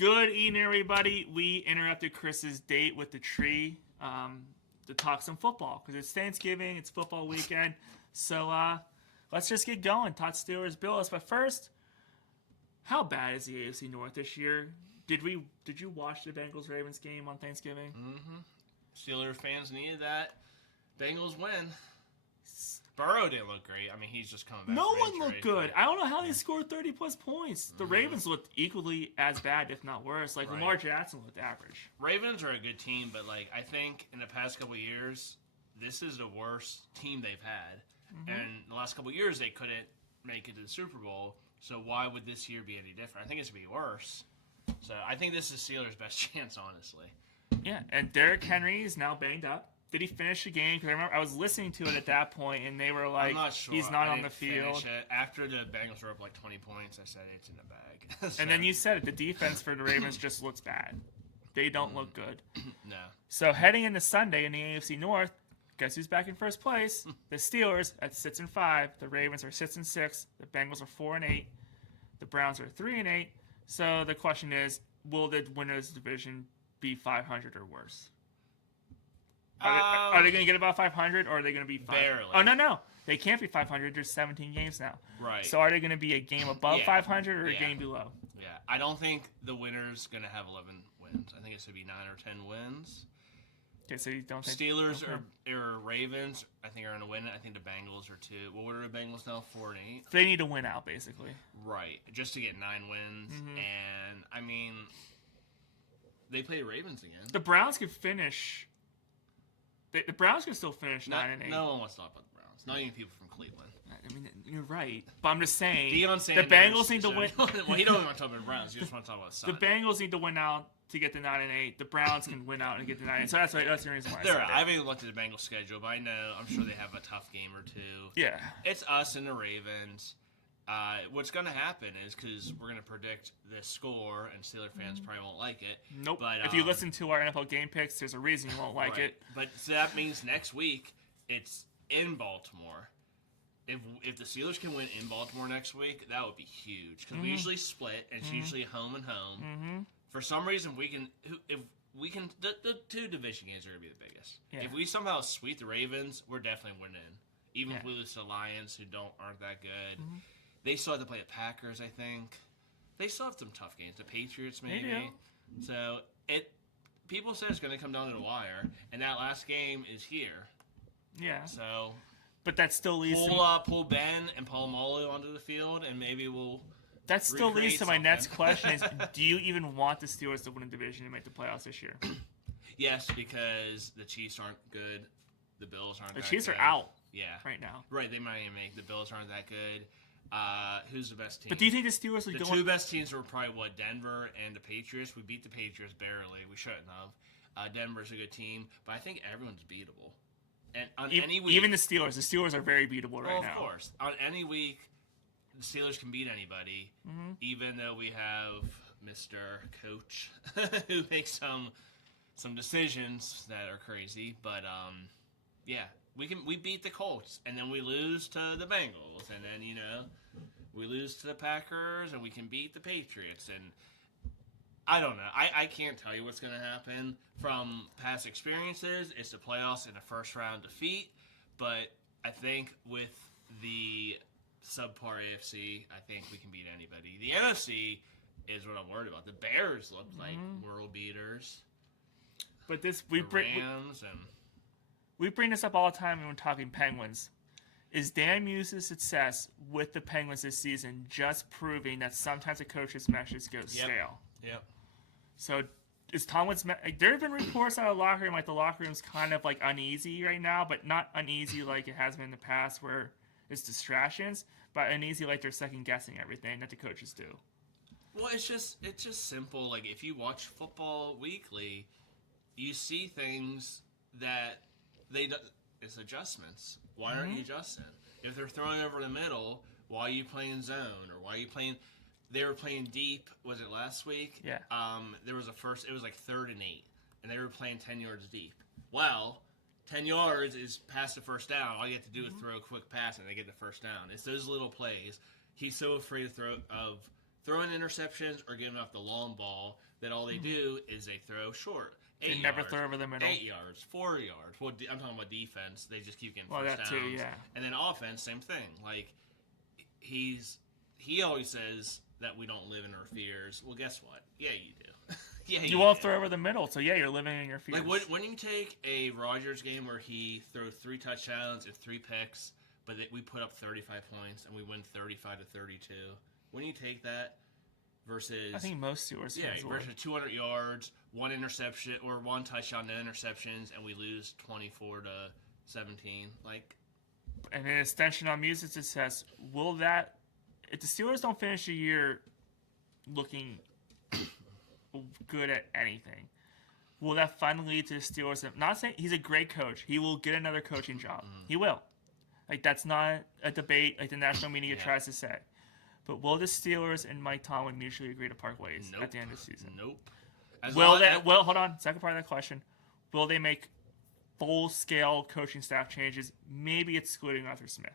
Good evening, everybody. We interrupted Chris's date with the tree to talk some football because it's Thanksgiving, it's football weekend. So let's just get going. Talk Steelers, Bills. But first, how bad is the AFC North this year? Did you watch the Bengals Ravens game on Thanksgiving? Steelers fans needed that Bengals win. Burrow didn't look great. I mean, he's just coming back. No from one injury, looked good. but- I don't know how they scored 30-plus points. The Ravens looked equally as bad, if not worse. Like, Right. Lamar Jackson looked average. Ravens are a good team, but I think in the past couple of years, this is the worst team they've had. And the last couple of years, they couldn't make it to the Super Bowl. So why would this year be any different? I think it's going to be worse. So I think this is Steelers' best chance, honestly. Yeah, and Derrick Henry is now banged up. Did he finish the game? Because I remember I was listening to it at that point, and they were like, I'm not sure. he's not I on the didn't field. finish it. After the Bengals were up 20 points, I said it's in the bag. So, And then you said it. The defense for the Ravens just looks bad. They don't look good. No. So heading into Sunday in the AFC North, guess who's back in first place? The Steelers at 6-5. The Ravens are 6-6. The Bengals are 4-8. The Browns are 3-8. So the question is, will the winners division be 500 or worse? Are they going to get about 500, or are they going to be 500? Barely. Oh, no. They can't be 500. There's 17 games now. Right. So are they going to be a game above Yeah. 500 or a Yeah. game below? Yeah, I don't think the winner's going to have 11 wins. I think it's going to be 9 or 10 wins. Okay, so you don't think Steelers okay. or Ravens, I think, are going to win it. I think the Bengals are 2. Well, what are the Bengals now? 4-8? They need to win out, basically. Right, just to get 9 wins. And, I mean, they play the Ravens again. The Browns could finish. The Browns can still finish 9-8. No one wants to talk about the Browns. Not even people from Cleveland. I mean, you're right, but I'm just saying Deion the Sanders, Bengals need to so- win. Well, he doesn't want to talk about the Browns. He just wants to talk about The Sun. Bengals need to win out to get to 9-8. The Browns can win out and get to 9-8. So that's the reason why I They're said right. that. I haven't even looked at the Bengals schedule, but I know I'm sure they have a tough game or two. Yeah, It's us and the Ravens. What's going to happen is because we're going to predict the score, and Steelers fans probably won't like it. nope. But, If you listen to our NFL game picks, there's a reason you won't like right. it. But so that means next week it's in Baltimore. If the Steelers can win in Baltimore next week, that would be huge because we usually split, and it's usually home and home. For some reason, the 2 division games are going to be the biggest. Yeah. If we somehow sweep the Ravens, we're definitely winning. Even if we lose to the Lions, who aren't that good. They still have to play the Packers, I think. They still have some tough games. The Patriots, maybe. They do. So people say it's going to come down to the wire, and that last game is here. Yeah, So but that still leads to pull Ben and Polamalu onto the field, and maybe we'll. that still leads recreate to my something. next question: is do you even want the Steelers to win a division and make the playoffs this year? Yes, because the Chiefs aren't good. The Bills aren't. The that Chiefs good. are out Yeah. right now. Right. They might even make. The Bills aren't that good. Who's the best team? But do you think the Steelers would The go? 2 best teams were probably Denver and the Patriots. We beat the Patriots barely. We shouldn't have. Denver's a good team, but I think everyone's beatable. And on any week, Even the Steelers are very beatable right well, now. of course, on any week, the Steelers can beat anybody. Even though we have Mr. Coach who makes some decisions that are crazy, but yeah, we beat the Colts, and then we lose to the Bengals, and then we lose to the Packers, and we can beat the Patriots, and I don't know. I can't tell you what's going to happen. From past experiences, it's the playoffs and a first-round defeat. But I think with the subpar AFC, I think we can beat anybody. The NFC is what I'm worried about. The Bears look like world beaters. But The Rams and we bring this up all the time when we're talking Penguins. Is Dan Muse's success with the Penguins this season just proving that sometimes a coach's message goes stale? Yep. So is Tomlin's? There have been reports out of the locker room, like the locker room's kind of like uneasy right now, but not uneasy like it has been in the past, where it's distractions, but uneasy like they're second guessing everything that the coaches do. Well, it's just simple. Like if you watch football weekly, you see things that it's adjustments. Why aren't you adjusting? If they're throwing over the middle, why are you playing zone, or why are you playing? They were playing deep. Was it last week? Yeah. There was it was like 3rd and 8, and they were playing 10 yards deep. Well, 10 yards is past the first down. All you have to do is throw a quick pass, and they get the first down. It's those little plays. He's so afraid of throwing interceptions or giving up the long ball that all they do is they throw short. They 8 never yards, throw over the middle. 8 yards, 4 yards. Well, I'm talking about defense. They just keep getting Well, first that downs. too, yeah. And then offense, same thing. Like, he always says that we don't live in our fears. Well, guess what? Yeah, you do. Yeah, You won't throw over the middle, so yeah, you're living in your fears. Like, when you take a Rodgers game where he throws 3 touchdowns and 3 picks, but we put up 35 points and we win 35-32, when you take that versus... I think most Steelers fans would. versus 200 yards, 1 interception, or 1 touchdown, no interceptions, and we lose 24-17, like... And an extension on music that says, will that... If the Steelers don't finish the year looking good at anything, will that finally lead to the Steelers? Not saying he's a great coach. He will get another coaching job. He will. Like, that's not a debate like the national media tries to say. But will the Steelers and Mike Tomlin mutually agree to part ways at the end of the season? Nope. Well, hold on. Second part of that question. Will they make full-scale coaching staff changes, maybe excluding Arthur Smith?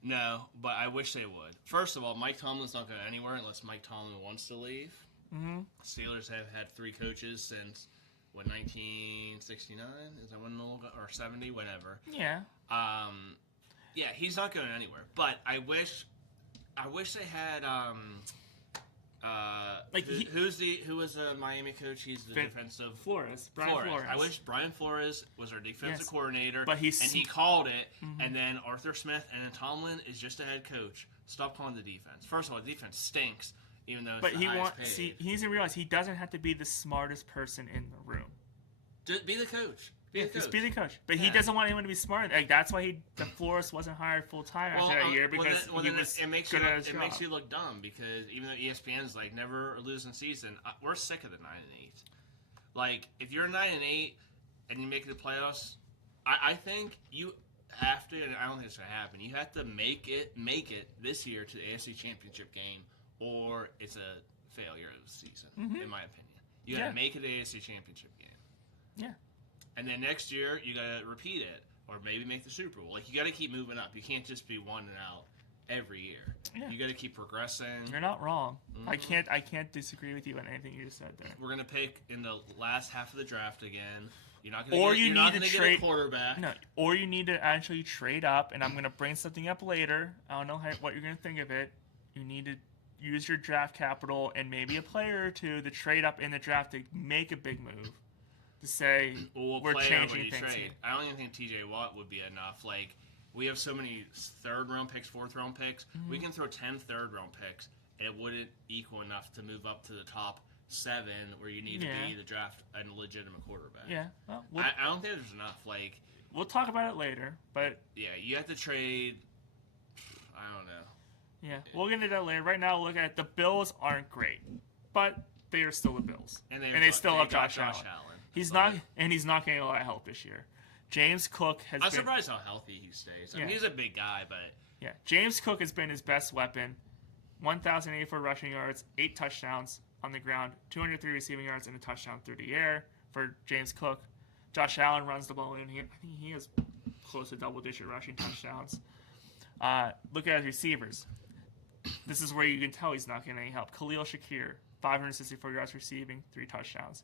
No, but I wish they would. First of all, Mike Tomlin's not going anywhere unless Mike Tomlin wants to leave. Mm-hmm. Steelers have had 3 coaches since, 1969? Is that when or 70? Whenever. Yeah. Yeah, he's not going anywhere. But I wish they had who was the Miami coach? He's the defensive Brian Flores. I wish Brian Flores was our defensive coordinator, but he called it, and then Arthur Smith and then Tomlin is just a head coach. Stop calling the defense. First of all, the defense stinks, even though it's the highest paid. He needs to realize he doesn't have to be the smartest person in the room. Be the coach. Just be the coach. But he doesn't want anyone to be smart. Like, that's why Flores wasn't hired full time after that year, because it makes you look dumb, because even though ESPN's like never a losing season, we're sick of the 9-8. Like, if you're 9-8 and you make the playoffs, I think you have to, and I don't think it's gonna happen. You have to make it this year to the AFC Championship game, or it's a failure of the season, in my opinion. You gotta make it the AFC Championship game. Yeah. And then next year, you got to repeat it, or maybe make the Super Bowl. Like, you got to keep moving up. You can't just be 1 and out every year. Yeah. You got to keep progressing. You're not wrong. I can't disagree with you on anything you just said there. We're gonna pick in the last half of the draft again. You're not gonna get a quarterback. No, or you need to actually trade up. And I'm gonna bring something up later. I don't know what you're gonna think of it. You need to use your draft capital and maybe a player or two to trade up in the draft to make a big move. To say we're changing things. I don't even think TJ Watt would be enough. Like, we have so many 3rd-round picks, 4th-round picks. We can throw 10 3rd-round picks, and it wouldn't equal enough to move up to the top 7, where you need to be to draft a legitimate quarterback. Yeah, well, I don't think there's enough. Like, we'll talk about it later, but yeah, you have to trade. I don't know. Yeah, we'll get into that later. Right now, look at it. The Bills aren't great, but they are still the Bills, and they still have Josh Allen. He's not getting a lot of help this year. James Cook has I'm surprised how healthy he stays. I mean, he's a big guy, but... Yeah, James Cook has been his best weapon. 1,084 rushing yards, 8 touchdowns on the ground, 203 receiving yards, and a touchdown through the air for James Cook. Josh Allen runs the ball in. I think he has close to double-digit rushing touchdowns. Look at his receivers. This is where you can tell he's not getting any help. Khalil Shakir, 564 yards receiving, 3 touchdowns.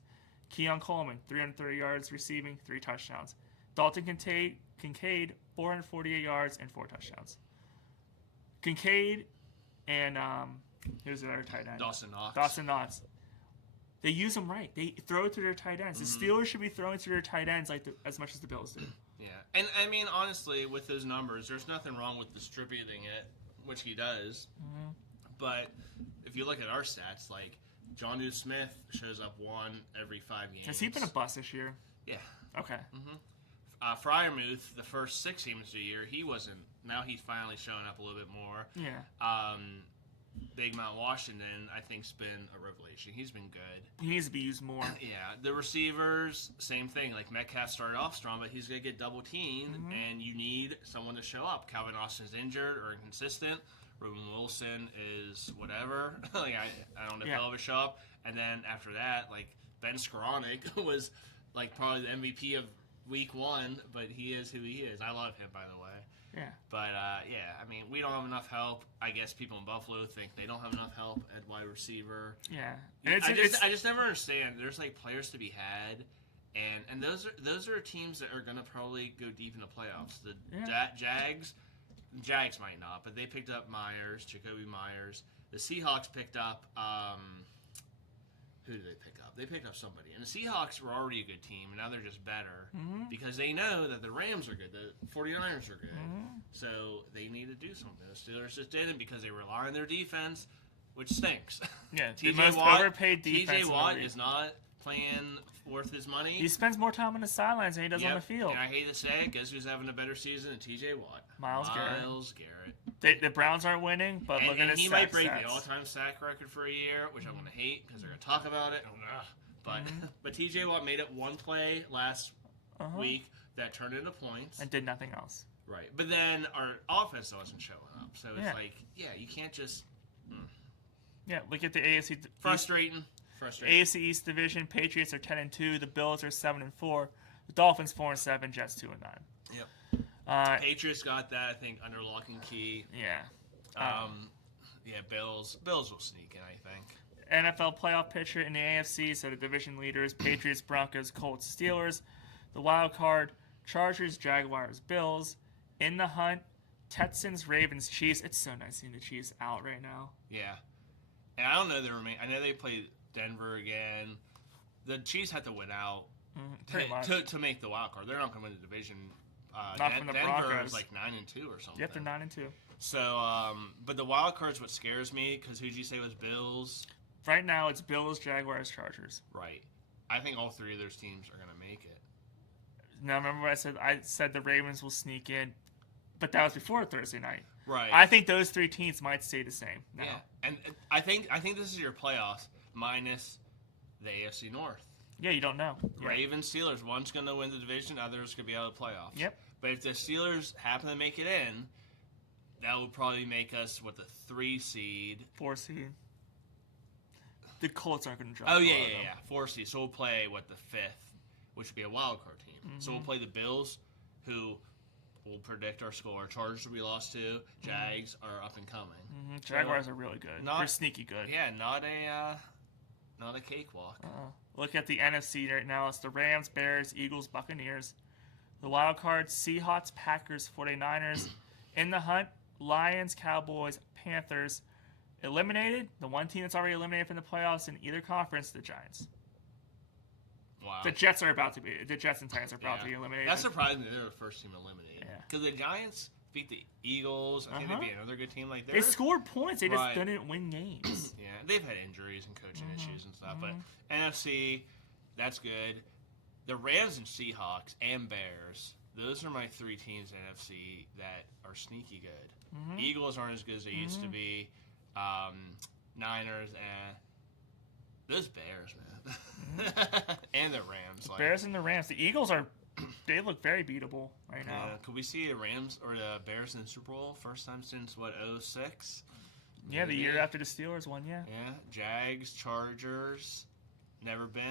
Keon Coleman, 330 yards receiving, 3 touchdowns. Dalton Kincaid, 448 yards and 4 touchdowns. Kincaid and who's the other tight end? Dawson Knox. They use them right. They throw it to their tight ends. The Steelers should be throwing to their tight ends as much as the Bills do. Yeah, and I mean, honestly, with those numbers, there's nothing wrong with distributing it, which he does. But if you look at our stats, like, Jonnu Smith shows up 1 every 5 games. Has he been a bust this year? Yeah. Okay. Freiermuth, the first 6 games of the year, he wasn't. Now he's finally showing up a little bit more. Yeah. Big Mount Washington, I think, has been a revelation. He's been good. He needs to be used more. Yeah. The receivers, same thing. Like, Metcalf started off strong, but he's going to get double-teamed, and you need someone to show up. Calvin Austin's injured or inconsistent. Ruben Wilson is whatever. Like, I don't know if he'll ever show up. And then after that, like, Ben Skoranek was, like, probably the MVP of week 1, but he is who he is. I love him, by the way. Yeah. But yeah, I mean, we don't have enough help. I guess people in Buffalo think they don't have enough help at wide receiver. Yeah. I just never understand. There's like players to be had, and those are teams that are gonna probably go deep in the playoffs. The Jags might not, but they picked up Jacoby Myers. The Seahawks picked up who did they pick up? They picked up somebody. And the Seahawks were already a good team, and now they're just better because they know that the Rams are good, the 49ers are good. So they need to do something. The Steelers just didn't because they rely on their defense, which stinks. Yeah, the most overpaid defense. TJ Watt is not playing worth his money. He spends more time on the sidelines than he does on the field. And I hate to say it, guess who's having a better season than TJ Watt? Miles Garrett. Garrett. The Browns aren't winning, but look at his he stats. might break the all-time sack record for a year, which I'm going to hate because they're going to talk about it. But TJ Watt made it one play last week that turned into points. And did nothing else. Right. But then our offense wasn't showing up. So it's you can't just... Yeah, look at the AFC. Frustrating. AFC East division. Patriots are 10-2. The Bills are 7-4. The Dolphins 4-7. Jets 2-9. Yep. Patriots got that, I think, under lock and key. Yeah. Bills will sneak in, I think. NFL playoff picture in the AFC. So the division leaders: Patriots, Broncos, Colts, Steelers. The wild card: Chargers, Jaguars, Bills. In the hunt: Texans, Ravens, Chiefs. It's so nice seeing the Chiefs out right now. Yeah. And I don't know I know they played Denver again. The Chiefs had to win out to make the wild card. They're not going to win the division. Not from the Denver Broncos. is like 9-2 or something. Yep, they're 9-2. So, but the wild card's what scares me because who'd you say was Bills? Right now, it's Bills, Jaguars, Chargers. Right. I think all three of those teams are going to make it. Now, remember what I said? I said the Ravens will sneak in, but that was before Thursday night. Right. I think those three teams might stay the same now. Yeah, and I think this is your playoffs minus the AFC North. Yeah, you don't know. Yeah. Ravens, Steelers. One's going to win the division, others going to be out of the playoffs. Yep. But if the Steelers happen to make it in, that would probably make us, the 3 seed? 4 seed. The Colts aren't going to drop. Oh, yeah. 4 seed. So we'll play, the 5th, which would be a wild card team. Mm-hmm. So we'll play the Bills, who will predict our score. Chargers we lost to. Jags are up and coming. Mm-hmm. Jaguars are really good. They're sneaky good. Yeah, not a cakewalk. Look at the NFC right now. It's the Rams, Bears, Eagles, Buccaneers. The wild cards: Seahawks, Packers, 49ers. In the hunt: Lions, Cowboys, Panthers. Eliminated: the one team that's already eliminated from the playoffs in either conference, the Giants. Wow. The Jets and Titans are about to be eliminated. That's surprising that they're the first team eliminated. Yeah. Because the Giants beat the Eagles. I think they'd be another good team. They scored points. They just didn't win games. Yeah, they've had injuries and coaching issues and stuff. But NFC, that's good. The Rams and Seahawks and Bears, those are my 3 teams in NFC that are sneaky good. Eagles aren't as good as they used to be. Niners and those Bears, man. And the Rams. Bears and the Rams. The Eagles they look very beatable right now. Could we see the Rams or the Bears in the Super Bowl? First time since, 06? Yeah, the year after the Steelers won, yeah. Yeah, Jags, Chargers, never been.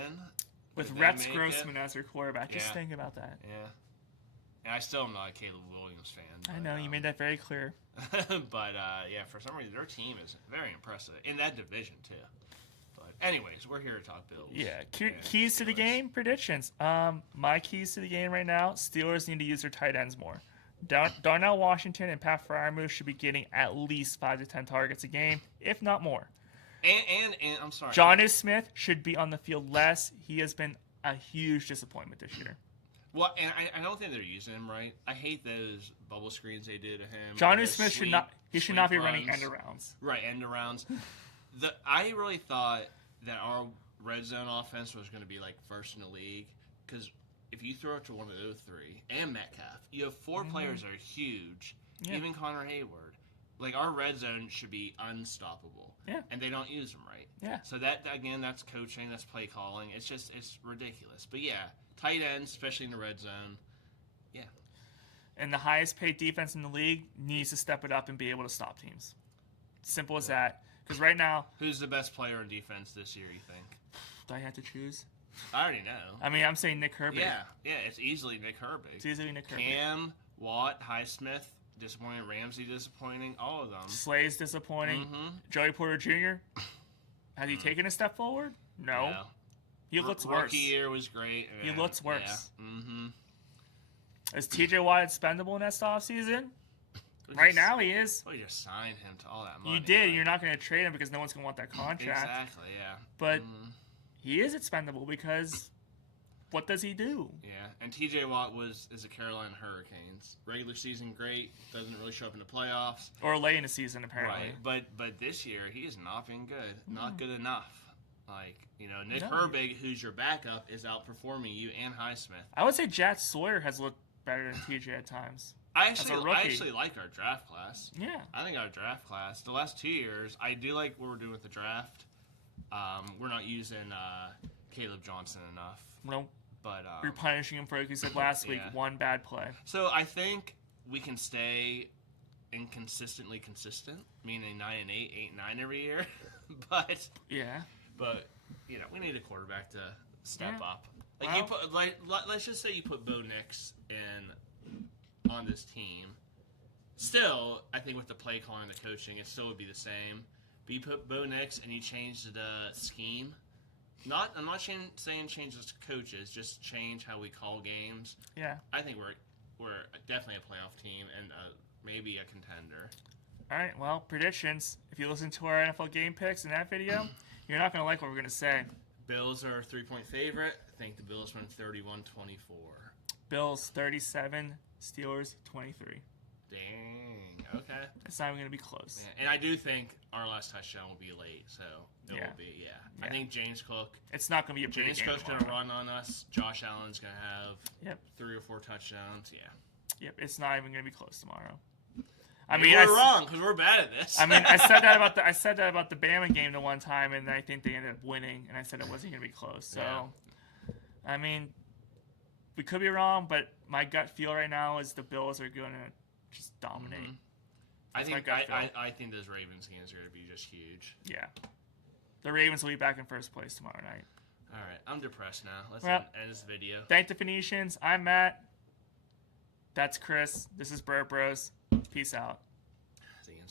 With Rex Grossman as their quarterback. Just think about that. Yeah. And I still am not a Caleb Williams fan. I know, you made that very clear. But, for some reason, their team is very impressive. In that division, too. But, anyways, we're here to talk Bills. Yeah. Keys to the game, predictions. My keys to the game right now: Steelers need to use their tight ends more. Darnell Washington and Pat Freiermuth should be getting at least 5 to 10 targets a game, if not more. And I'm sorry. Jonnu Smith should be on the field less. He has been a huge disappointment this year. Well, and I don't think they're using him right. I hate those bubble screens they do to him. Jonnu Smith should not be running end arounds. Right, end arounds. I really thought that our red zone offense was going to be first in the league because if you throw it to one of those 3 and Metcalf, you have 4 players that are huge. Yeah. Even Connor Hayward. Our red zone should be unstoppable. Yeah. And they don't use them right. Yeah. So that again, that's coaching, that's play calling. It's ridiculous. But yeah, tight ends, especially in the red zone. Yeah. And the highest paid defense in the league needs to step it up and be able to stop teams. Simple as that. Because right now, who's the best player in defense this year, you think? Do I have to choose? I already know. I mean, I'm saying Nick Herbig. Yeah, it's easily Nick Herbig. It's easily Nick Herbig. Cam, Watt, Highsmith, disappointing. Ramsey disappointing. All of them. Slay's disappointing. Mm-hmm. Joey Porter Jr. Has he taken a step forward? No. Yeah. He looks worse. Rookie year was great. He and- looks worse. Yeah. Mm-hmm. Is TJ Watt expendable next offseason? Right now he is. Well, you just signed him to all that money. You did. but- You're not going to trade him because no one's going to want that contract. Exactly, yeah. But Mhm. he is expendable because what does he do? Yeah, and TJ Watt is a Carolina Hurricanes. Regular season, great. Doesn't really show up in the playoffs. Or late in the season, apparently. Right, but this year, he has not been good. Not good enough. Like, Nick No. Herbig, who's your backup, is outperforming you and Highsmith. I would say Jack Sawyer has looked better than TJ at times. I a actually rookie. like our draft class. Yeah. I think our draft class, the last 2 years, I do like what we're doing with the draft. We're not using Caleb Johnson enough. No, But you're punishing him for, like you said last week, Yeah. one bad play. So I think we can stay inconsistently consistent, meaning 9-8, 8-9 every year. but Yeah. we need a quarterback to step Yeah. up. Like Well- you put let's just say you put Bo Nix on this team. Still, I think with the play calling and the coaching, it still would be the same. But you put Bo Nix and you change the scheme. I'm not saying change the coaches, just change how we call games. Yeah. I think we're definitely a playoff team and maybe a contender. All right. Well, predictions. If you listen to our NFL game picks in that video, you're not going to like what we're going to say. Bills are a 3-point favorite. I think the Bills win 31-24. Bills 37, Steelers 23. Dang. Okay. It's not even going to be close. Yeah, and I do think our last touchdown will be late, so it Yeah. will be. Yeah. Yeah. I think James Cook. It's not going to be a pretty James game Cook's going tomorrow. to run on us. Josh Allen's going to have Yep. 3 or 4 touchdowns. Yeah. Yep. It's not even going to be close tomorrow. We're wrong because we're bad at this. I said that about the Bama game the one time, and I think they ended up winning. And I said it wasn't going to be close. So, Yeah. I mean, we could be wrong, but my gut feel right now is the Bills are going to just dominate. Mhm. I That's my think gut feel. I think those Ravens games are going to be just huge. Yeah. The Ravens will be back in first place tomorrow night. All right, I'm depressed now. Let's Well- end this video. Thank the Phoenicians. I'm Matt. That's Chris. This is Burt Bros. Peace out. See you.